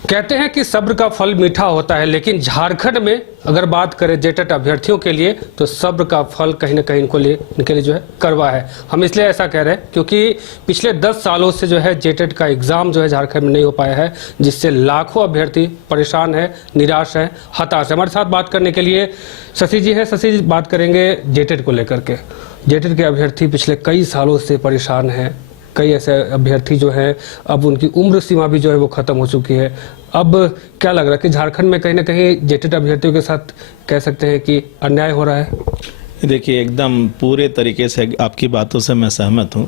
कहते हैं कि सब्र का फल मीठा होता है, लेकिन झारखंड में अगर बात करें जेटेट अभ्यर्थियों के लिए तो सब्र का फल कहीं ना कहीं इनके लिए जो है कड़वा है। हम इसलिए ऐसा कह रहे हैं क्योंकि पिछले 10 सालों से जो है जेटेट का एग्जाम जो है झारखंड में नहीं हो पाया है, जिससे लाखों अभ्यर्थी परेशान है, निराश है, हताश है। हमारे साथ बात करने के लिए शशि जी है। शशि जी, बात करेंगे जेटेट को लेकर के। जेटेट के अभ्यर्थी पिछले कई सालों से परेशान हैं। कई ऐसे अभ्यर्थी जो हैं अब उनकी उम्र सीमा भी जो है वो खत्म हो चुकी है। अब क्या लग रहा है कि झारखंड में कहीं ना कहीं जेटेट अभ्यर्थियों के साथ कह सकते हैं कि अन्याय हो रहा है? देखिए, एकदम पूरे तरीके से आपकी बातों से मैं सहमत हूं।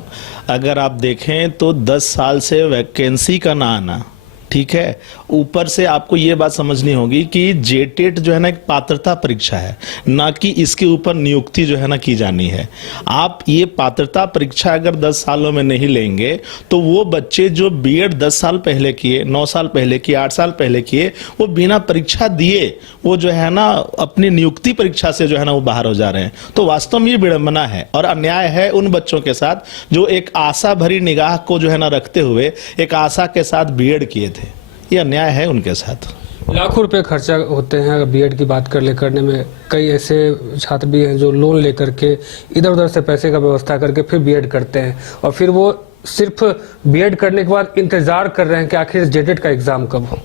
अगर आप देखें तो 10 साल से वैकेंसी का ना आना, ठीक है, ऊपर से आपको ये बात समझनी होगी कि जेटेट जो है ना एक पात्रता परीक्षा है, ना कि इसके ऊपर नियुक्ति जो है ना की जानी है। आप ये पात्रता परीक्षा अगर 10 सालों में नहीं लेंगे तो वो बच्चे जो बीएड 10 साल पहले किए, 9 साल पहले किए, 8 साल पहले किए, वो बिना परीक्षा दिए वो जो है ना अपनी नियुक्ति परीक्षा से जो है ना वो बाहर हो जा रहे हैं। तो वास्तव में ये विडंबना है और अन्याय है उन बच्चों के साथ जो एक आशा भरी निगाह को जो है ना रखते हुए एक आशा के साथ बीएड किए थे। ये अन्याय है उनके साथ। लाखों रुपए खर्चा होते हैं बीएड की बात करने में। कई ऐसे छात्र भी हैं जो लोन लेकर के इधर उधर से पैसे का व्यवस्था करके फिर बीएड करते हैं और फिर वो सिर्फ बीएड करने के बाद इंतजार कर रहे हैं कि आखिर जेटेट का एग्जाम कब हो।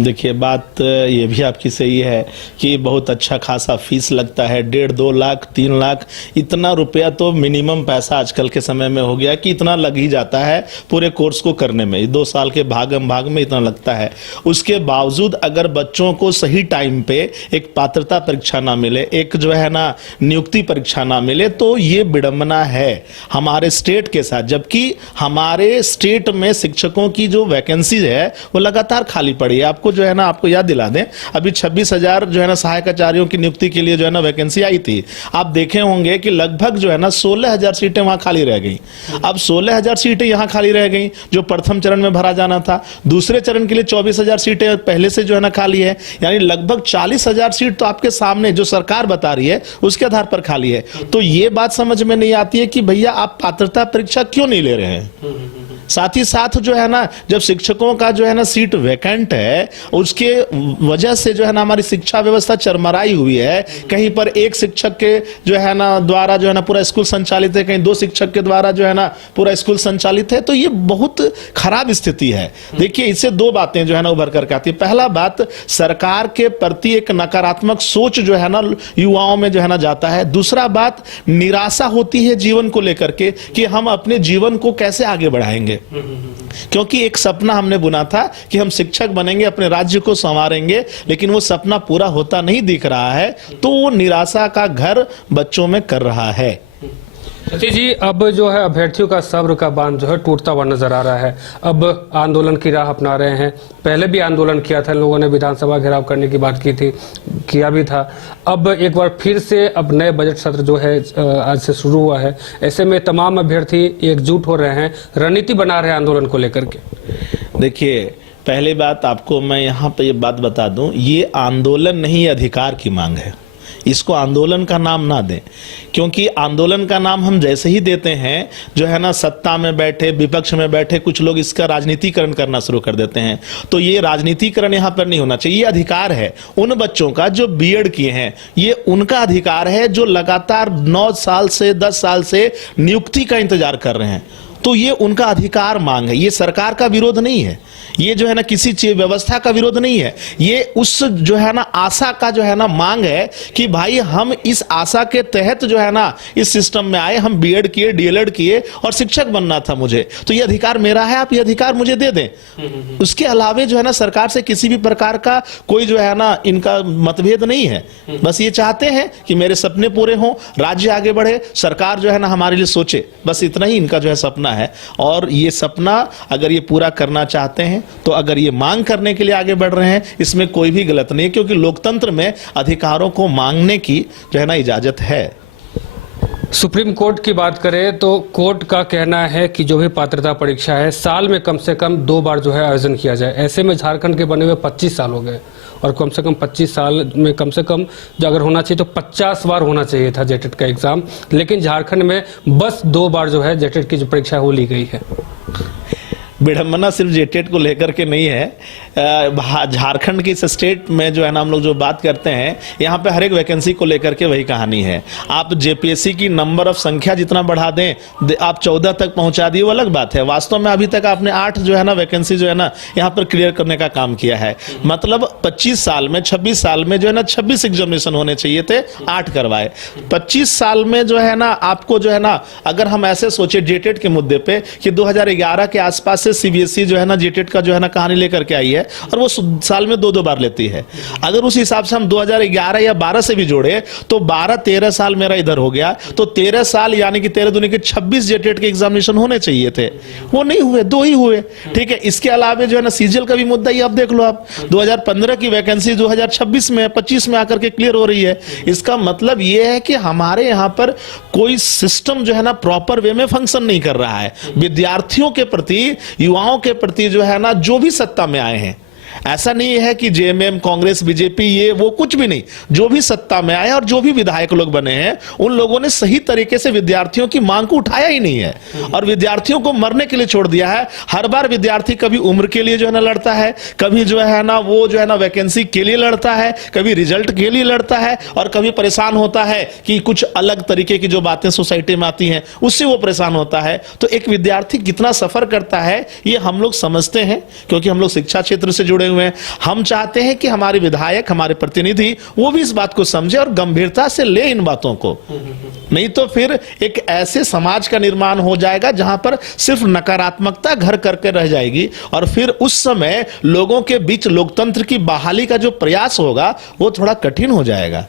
देखिए, बात ये भी आपकी सही है कि बहुत अच्छा खासा फीस लगता है, 1.5, 2 लाख, 3 लाख, इतना रुपया तो मिनिमम पैसा आजकल के समय में हो गया कि इतना लग ही जाता है पूरे कोर्स को करने में। 2 साल के भागम भाग में इतना लगता है। उसके बावजूद अगर बच्चों को सही टाइम पे एक पात्रता परीक्षा ना मिले, एक जो है ना नियुक्ति परीक्षा ना मिले, तो ये विडंबना है हमारे स्टेट के साथ। जबकि हमारे स्टेट में शिक्षकों की जो वैकेंसी है वो लगातार खाली पड़ी है। आपको जो है ना, आपको याद दिला दें, अभी 26,000 जो है ना सहायक आचार्यों की नियुक्ति के लिए जो है ना वैकेंसी आई थी। आप देखे होंगे कि लगभग जो है ना 16,000 सीटें वहां खाली रह गई। अब 16,000 सीटें यहां खाली रह गई जो प्रथम चरण में भरा जाना था। दूसरे चरण के लिए 24,000 सीटें पहले से जो है ना खाली है, यानी लगभग 40,000 सीट तो आपके सामने जो सरकार बता रही है उसके आधार पर खाली है। तो ये बात समझ में नहीं आती है कि भैया आप पात्रता परीक्षा क्यों नहीं ले रहे हैं। साथ ही साथ जो है ना, जब शिक्षकों का जो है ना सीट वैकेंट है, उसके वजह से जो है ना हमारी शिक्षा व्यवस्था चरमराई हुई है। कहीं पर एक शिक्षक के जो है ना द्वारा जो है ना पूरा स्कूल संचालित है, कहीं 2 शिक्षक के द्वारा जो है ना पूरा स्कूल संचालित है। तो ये बहुत खराब स्थिति है। देखिए, इससे 2 बातें जो है ना उभर करके आती है। पहला बात, सरकार के प्रति एक नकारात्मक सोच जो है ना युवाओं में जो है ना जाता है। दूसरा बात, निराशा होती है जीवन को लेकर के कि हम अपने जीवन को कैसे आगे बढ़ाएंगे। क्योंकि एक सपना हमने बुना था कि हम शिक्षक बनेंगे, अपने राज्य को संवारेंगे, लेकिन वो सपना पूरा होता नहीं दिख रहा है। तो वो निराशा का घर बच्चों में कर रहा है। शशि जी, अब जो है अभ्यर्थियों का सब्र का बांध जो है टूटता हुआ नजर आ रहा है। अब आंदोलन की राह अपना रहे हैं। पहले भी आंदोलन किया था, लोगों ने विधानसभा घेराव करने की बात की थी, किया भी था। अब एक बार फिर से अब नए बजट सत्र जो है आज से शुरू हुआ है। ऐसे में तमाम अभ्यर्थी एकजुट हो रहे हैं, रणनीति बना रहे हैं आंदोलन को लेकर के। देखिए, पहली बात आपको मैं यहाँ पे ये बात बता दूं, ये आंदोलन नहीं, अधिकार की मांग है। इसको आंदोलन का नाम ना दें, क्योंकि आंदोलन का नाम हम जैसे ही देते हैं जो है ना सत्ता में बैठे, विपक्ष में बैठे कुछ लोग इसका राजनीतिकरण करना शुरू कर देते हैं। तो ये राजनीतिकरण यहाँ पर नहीं होना चाहिए। ये अधिकार है उन बच्चों का जो बीएड किए हैं, ये उनका अधिकार है जो लगातार 9 साल से 10 साल से नियुक्ति का इंतजार कर रहे हैं। तो ये उनका अधिकार मांग है। ये सरकार का विरोध नहीं है, ये जो है ना किसी चीज व्यवस्था का विरोध नहीं है। ये उस जो है ना आशा का जो है ना मांग है कि भाई हम इस आशा के तहत जो है ना इस सिस्टम में आए, हम बीएड किए, डीएलएड किए और शिक्षक बनना था मुझे, तो ये अधिकार मेरा है, आप ये अधिकार मुझे दे दें। उसके अलावे जो है ना सरकार से किसी भी प्रकार का कोई जो है ना इनका मतभेद नहीं है। बस ये चाहते हैं कि मेरे सपने पूरे हों, राज्य आगे बढ़े, सरकार जो है ना हमारे लिए सोचे, बस इतना ही इनका जो है सपना है। और ये सपना अगर ये पूरा करना चाहते हैं, तो अगर ये मांग करने के लिए आगे बढ़ रहे हैं, इसमें कोई भी गलत नहीं है, क्योंकि लोकतंत्र में अधिकारों को मांगने की जो है ना इजाजत है। सुप्रीम कोर्ट की बात करें तो कोर्ट का कहना है कि जो भी पात्रता परीक्षा है साल में कम से कम 2 बार जो है आयोजन किया जाए। ऐसे में झारखंड के बने हुए 25 साल हो गए और कम से कम 25 साल में कम से कम जो अगर होना चाहिए तो 50 बार होना चाहिए था जेटेट का एग्जाम, लेकिन झारखंड में बस 2 बार जो है जेटेट की जो परीक्षा वो ली गई है। विडंबना सिर्फ जेटेट को लेकर के नहीं है, झारखंड के इस स्टेट में जो है ना हम लोग जो बात करते हैं, यहाँ पे हर एक वैकेंसी को लेकर के वही कहानी है। आप जेपीएससी की नंबर ऑफ संख्या जितना बढ़ा दें, आप 14 तक पहुंचा दिए, वो अलग बात है। वास्तव में अभी तक आपने 8 जो है ना वैकेंसी जो है ना यहाँ पर क्लियर करने का काम किया है। मतलब 25 साल में 26 साल में जो है ना 26 एग्जामिनेशन होने चाहिए थे, 8 करवाए। 25 साल में जो है ना आपको जो है ना, अगर हम ऐसे सोचे जेटेट के मुद्दे पे कि 2011 के आसपास से सीबीएसई जो है ना जेटेट का जो है ना कहानी लेकर के आई है, और वो साल में 2-2 बार लेती है। अगर उस हिसाब से हम 2011 या 12 से भी जोड़े तो 12-13 साल मेरा इधर हो गया, तो 13 साल यानी कि 13 दूनी के 26 जेटेट के एग्जामिनेशन होने चाहिए थे, वो नहीं हुए, 2 ही हुए। ठीक है, इसके अलावा जो है ना सीजीएल का भी मुद्दा ही आप देख लो। आप 2015 की वैकेंसी 2026 में 25 में आकर के क्लियर हो रही है। इसका मतलब यह है कि हमारे यहां पर कोई सिस्टम जो है ना प्रॉपर वे में फंक्शन नहीं कर रहा है। विद्यार्थियों के प्रति, युवाओं के प्रति जो है ना, जो भी सत्ता में आए हैं, ऐसा नहीं है कि जेएमएम, कांग्रेस, बीजेपी, ये वो कुछ भी नहीं, जो भी सत्ता में आए और जो भी विधायक लोग बने हैं, उन लोगों ने सही तरीके से विद्यार्थियों की मांग को उठाया ही नहीं है और विद्यार्थियों को मरने के लिए छोड़ दिया है। हर बार विद्यार्थी कभी उम्र के लिए जो है ना लड़ता है, कभी जो है ना वो जो है ना वैकेंसी के लिए लड़ता है, कभी रिजल्ट के लिए लड़ता है, और कभी परेशान होता है कि कुछ अलग तरीके की जो बातें सोसाइटी में आती हैं उससे वो परेशान होता है। तो एक विद्यार्थी कितना सफर करता है ये हम लोग समझते हैं, क्योंकि हम लोग शिक्षा क्षेत्र से जुड़े हुए हैं। हम चाहते हैं कि हमारे विधायक, हमारे प्रतिनिधि वो भी इस बात को समझे और गंभीरता से ले इन बातों को, नहीं तो फिर एक ऐसे समाज का निर्माण हो जाएगा जहां पर सिर्फ नकारात्मकता घर करके रह जाएगी, और फिर उस समय लोगों के बीच लोकतंत्र की बहाली का जो प्रयास होगा वो थोड़ा कठिन हो जाएगा।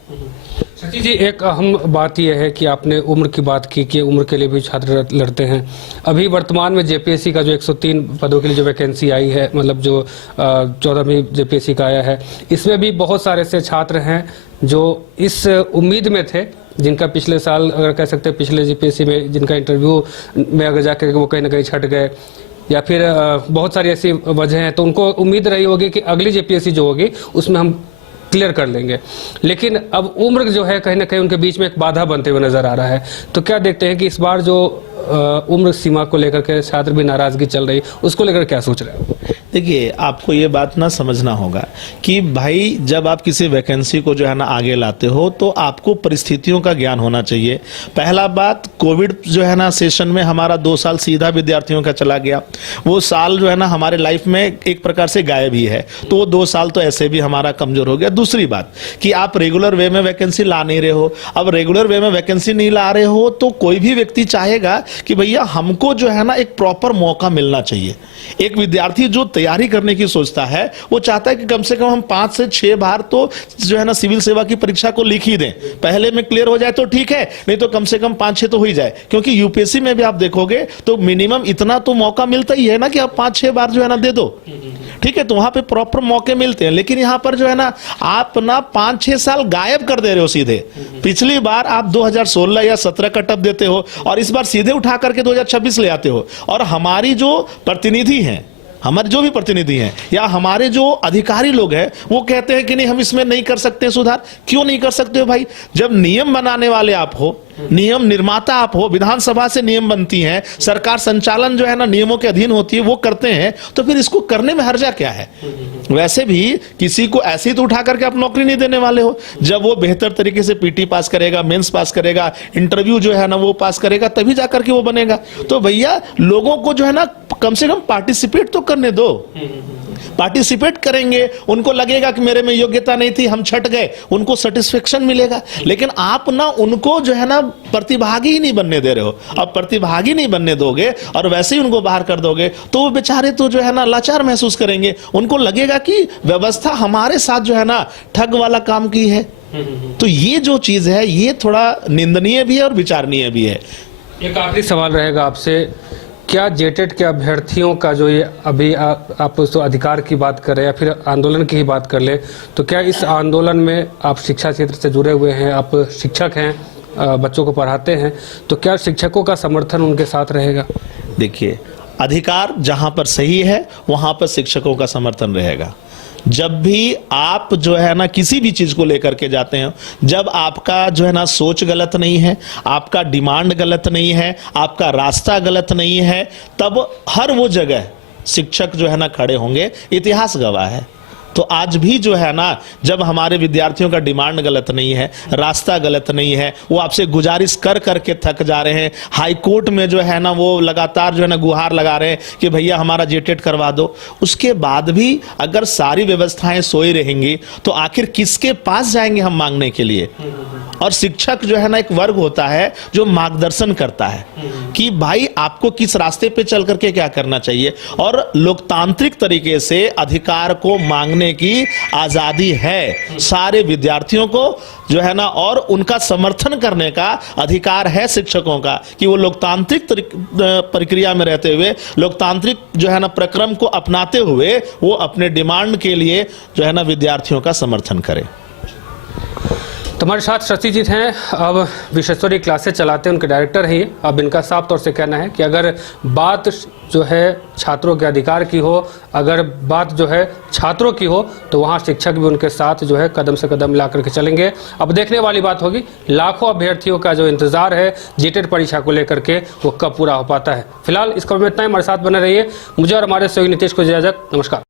सचिव जी, एक अहम बात यह है कि आपने उम्र की बात की कि उम्र के लिए भी छात्र लड़ते हैं। अभी वर्तमान में जेपीएससी का जो 103 पदों के लिए जो वैकेंसी आई है, मतलब जो 14वीं जेपीएससी का आया है, इसमें भी बहुत सारे ऐसे छात्र हैं जो इस उम्मीद में थे, जिनका पिछले साल अगर कह सकते हैं पिछले जेपीएससी में जिनका इंटरव्यू में अगर जाकर वो कहीं ना कहीं छट गए, या फिर बहुत सारी ऐसी वजह हैं, तो उनको उम्मीद रही होगी कि अगली जेपीएससी जो होगी उसमें हम क्लियर कर लेंगे। लेकिन अब उम्र जो है कहीं ना कहीं उनके बीच में एक बाधा बनते हुए नजर आ रहा है। तो क्या देखते हैं कि इस बार जो उम्र सीमा को लेकर के छात्र भी नाराजगी चल रही, उसको लेकर क्या सोच रहे हैं? देखिए, आपको ये बात ना समझना होगा कि भाई जब आप किसी वैकेंसी को जो है ना आगे लाते हो तो आपको परिस्थितियों का ज्ञान होना चाहिए। पहला बात, कोविड जो है ना सेशन में हमारा 2 साल सीधा विद्यार्थियों का चला गया। वो साल जो है ना हमारे लाइफ में एक प्रकार से गायब ही है, तो वो 2 साल तो ऐसे भी हमारा कमजोर हो गया। दूसरी बात कि आप रेगुलर वे में वैकेंसी ला नहीं रहे हो। अब रेगुलर वे में वैकेंसी नहीं ला रहे हो तो कोई भी व्यक्ति चाहेगा कि भैया हमको जो है ना एक प्रॉपर मौका मिलना चाहिए। एक विद्यार्थी जो तैयारी करने की सोचता है वो चाहता है कि कम से कम हम 5 से 6 बार तो जो है ना सिविल सेवा की परीक्षा को लिख ही दें। पहले में क्लियर हो जाए तो ठीक है, नहीं तो कम से कम 5-6 तो हो ही जाए, क्योंकि यूपीएससी में भी आप देखोगे तो मिनिमम इतना तो मौका मिलता ही है ना कि आप 5-6 बार जो है ना दे दो, ठीक है, तो वहां पे प्रॉपर मौके मिलते हैं। लेकिन यहां पर जो है ना आप ना 5-6 साल गायब कर दे रहे हो सीधे। पिछली बार आप 2016 या 17 का टप देते हो और इस बार सीधे उठा करके 2026 ले आते हो। और हमारी जो प्रतिनिधि हैं, हमारे जो भी प्रतिनिधि हैं या हमारे जो अधिकारी लोग हैं, वो कहते हैं कि नहीं हम इसमें नहीं कर सकते सुधार। क्यों नहीं कर सकते हो भाई? जब नियम बनाने वाले आप हो, नियम निर्माता आप हो, विधानसभा से नियम बनती हैं, सरकार संचालन जो है ना नियमों के अधीन होती है, वो करते हैं, तो फिर इसको करने में हर्जा क्या है? वैसे भी किसी को ऐसे ही तो उठा करके आप नौकरी नहीं देने वाले हो। जब वो बेहतर तरीके से पीटी पास करेगा, मेंस पास करेगा, इंटरव्यू जो है ना वो पास करेगा, तभी जाकर के वो बनेगा। तो भैया लोगों को जो है ना कम से कम पार्टिसिपेट तो करने दो। पार्टिसिपेट करेंगे, उनको लगेगा कि मेरे में योग्यता नहीं थी, हम छट गए, उनको सेटिस्फेक्शन मिलेगा। लेकिन आप ना उनको जो है ना प्रतिभागी ही नहीं बनने दे रहे हो। अब प्रतिभागी नहीं बनने दोगे और वैसे ही उनको बाहर कर दोगे तो वो बेचारे तो जो है ना लाचार महसूस करेंगे। उनको लगेगा कि व्यवस्था हमारे साथ जो है ना ठग वाला काम की है। तो ये जो चीज है ये थोड़ा निंदनीय भी है और विचारणीय भी है। एक आखिरी सवाल रहेगा आपसे, क्या जेटेट के अभ्यर्थियों का जो ये अभी आप तो अधिकार की बात कर रहे हैं या फिर आंदोलन की ही बात कर ले, तो क्या इस आंदोलन में आप शिक्षा क्षेत्र से जुड़े हुए हैं, आप शिक्षक हैं, बच्चों को पढ़ाते हैं, तो क्या शिक्षकों का समर्थन उनके साथ रहेगा? देखिए, अधिकार जहां पर सही है वहां पर शिक्षकों का समर्थन रहेगा। जब भी आप जो है ना किसी भी चीज को लेकर के जाते हैं, जब आपका जो है ना सोच गलत नहीं है, आपका डिमांड गलत नहीं है, आपका रास्ता गलत नहीं है, तब हर वो जगह शिक्षक जो है ना खड़े होंगे, इतिहास गवाह है। तो आज भी जो है ना, जब हमारे विद्यार्थियों का डिमांड गलत नहीं है, रास्ता गलत नहीं है, वो आपसे गुजारिश कर करके थक जा रहे हैं, हाई कोर्ट में जो है ना वो लगातार जो है ना गुहार लगा रहे हैं कि भैया हमारा जेटेट करवा दो, उसके बाद भी अगर सारी व्यवस्थाएं सोई रहेंगी तो आखिर किसके पास जाएंगे हम मांगने के लिए। और शिक्षक जो है ना एक वर्ग होता है जो मार्गदर्शन करता है कि भाई आपको किस रास्ते पे चल करके क्या करना चाहिए, और लोकतांत्रिक तरीके से अधिकार को मांगने की आजादी है सारे विद्यार्थियों को जो है ना, और उनका समर्थन करने का अधिकार है शिक्षकों का कि वो लोकतांत्रिक प्रक्रिया में रहते हुए, लोकतांत्रिक जो है ना प्रक्रम को अपनाते हुए वो अपने डिमांड के लिए जो है ना विद्यार्थियों का समर्थन करें। तो हमारे साथ शशि जी हैं, अब विश्वेश्वरी क्लासेस चलाते हैं, उनके डायरेक्टर हैं ये। अब इनका साफ तौर से कहना है कि अगर बात जो है छात्रों के अधिकार की हो, अगर बात जो है छात्रों की हो, तो वहाँ शिक्षक भी उनके साथ जो है कदम से कदम मिला करके चलेंगे। अब देखने वाली बात होगी, लाखों अभ्यर्थियों का जो इंतजार है जेटेट परीक्षा को लेकर के, वो कब पूरा हो पाता है। फिलहाल इस खबर में इतना ही। हमारे साथ बने रहिए। मुझे और हमारे सहयोगी नीतीश को इजाजत। नमस्कार।